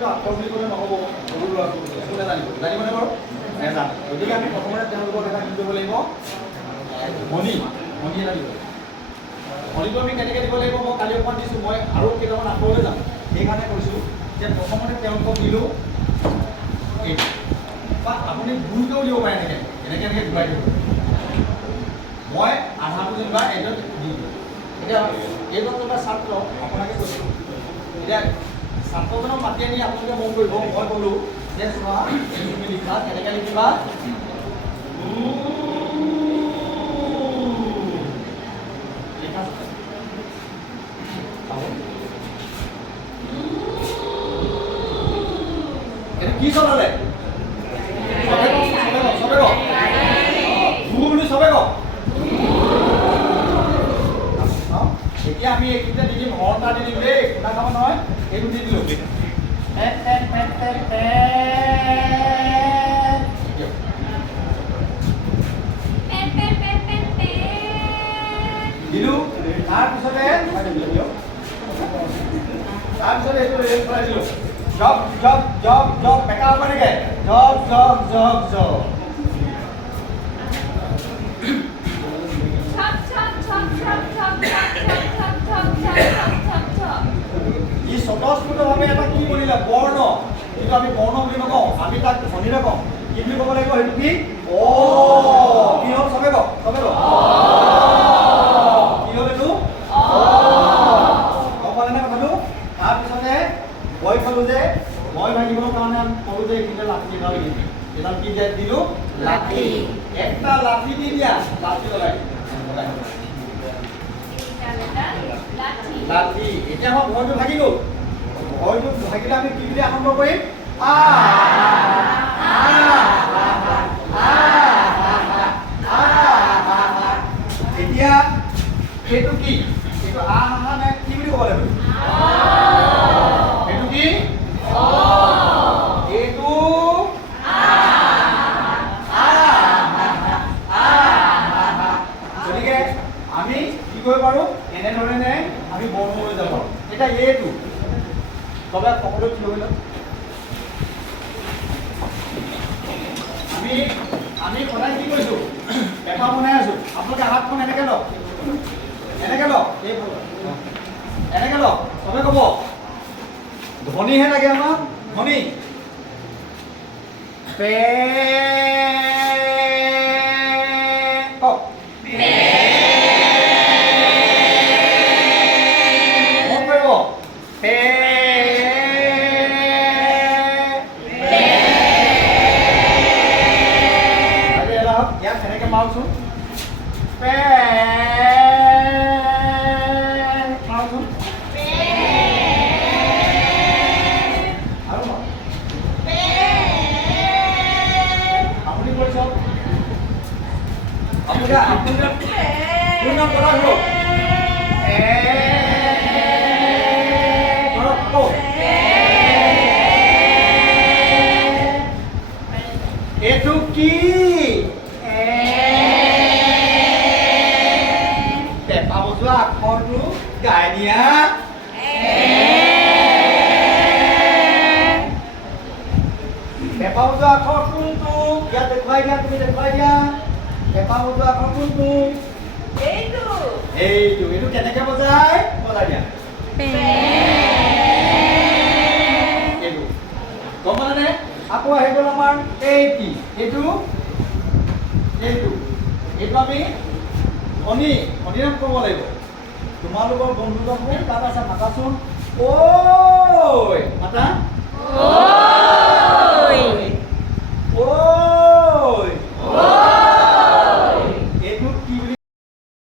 কিন্তু আখৰ বুলি ক'লে নহ'ব সৰু ল'ৰা ছোৱালী জানিব জানিবনে বাৰু নেজানে গতিকে আমি প্ৰথমতে তেওঁলোকক এটা কি কৰিব লাগিব ধ্বনি এটা দিব ধ্বনিটো আমি কেনেকৈ দিব লাগিব মই কালি অকণমান দিছোঁ মই আৰু কেইটামান আখৰলৈ যাম সেইকাৰণে কৈছোঁ যে প্ৰথমতে তেওঁলোকক দিলোঁ এইটো বা আপুনি ভুলকৈও দিব পাৰে এনেকৈ ঘূৰাই দিব মই আধাটো যেনিবা এইটো দি দিওঁ এতিয়া এইজন যেনিবা ছাত্ৰ আপোনাকে কৈছোঁ এতিয়া ছাত্ৰজনক মাতি আনি আপোনালোকে মন কৰিব মই ক'লোঁ যে চোৱা তুমি লিখা কেনেকৈ লিখিবা লিখা এইটো কি চলালে চবে কওক বুলি চবে কওক এতিয়া আমি এইখিনিতে দি দিম হৰ্ণ এটা দি দিম দেই শুনা খাব নহয় এইটো দি দিলোঁ দিলোঁ তাৰপিছতে এইটো ৰেল চলাই দিলোঁ জব জব জব জব বেকা হ'ব নেকি জব জব জব জব ই স্বতঃস্ফূৰ্তভাৱে এটা কি কৰিলে বৰ্ণ কিন্তু আমি বৰ্ণ বুলি নকওঁ আমি তাক ধ্বনিৰে কওঁ কি বুলি ক'ব লাগিব সেইটো কি অ কি হ'ল চবে কওক কি হ'ল এইটো গম পালে নে কথাটো তাৰপিছতে মই ক'লোঁ যে মই ভাঙিবৰ কাৰণে আমি ক'লোঁ যে এইখিনিতে লাঠি এডাল দিম এডাল কি দিলোঁ লাঠি একটা লাঠি দি দিয়া লাঠি লগাই লাঠি এতিয়া আমাৰ ভয়টো ভাগি গ'ল ভয়টো ভাগিলে আমি কি বুলি আৰম্ভ কৰিম এতিয়া সেইটো কি এইটো নে কি বুলি ক'ব লাগিব সেইটো কি এইটো গতিকে আমি কি কৰিব পাৰোঁ এনেধৰণে আমি বৰ্ণ লৈ যাব পাৰোঁ এতিয়া এইটো চবে সকলো কি হৈ লওক আমি সদায় কি কৰিছোঁ পেপা বনাই আছোঁ আপোনালোকে হাতখন এনেকৈ লওক এনেকৈ লওক এনেকৈ লওক চবে ক'ব ধ্বনিহে লাগে আমাক ধ্বনি পে কওক মন কৰিব পে ইয়াক সেনেকৈ মাৰোচোন পে মাৰোচোন আৰু আপুনি কৰি চাওক আপোনাৰ নাম কৰা হ'ব এইটো কি পেপা বজোৱা আখৰটো গাই দিয়া পেপা বজোৱা আখৰ কোনটো ইয়াত দেখুৱাই দিয়া তুমি দেখুৱাই দিয়া পেপা বজোৱা আখৰ কোনটো এইটো কেনেকৈ বজাই দিয়া এইটো গম পালানে আকৌ আহি গ'ল আমাৰ এইটো আমি ধনীৰাম কৰিব লাগিব তোমালোকৰ বন্ধুজন তাত আছে মাতাচোন ঐ মাতা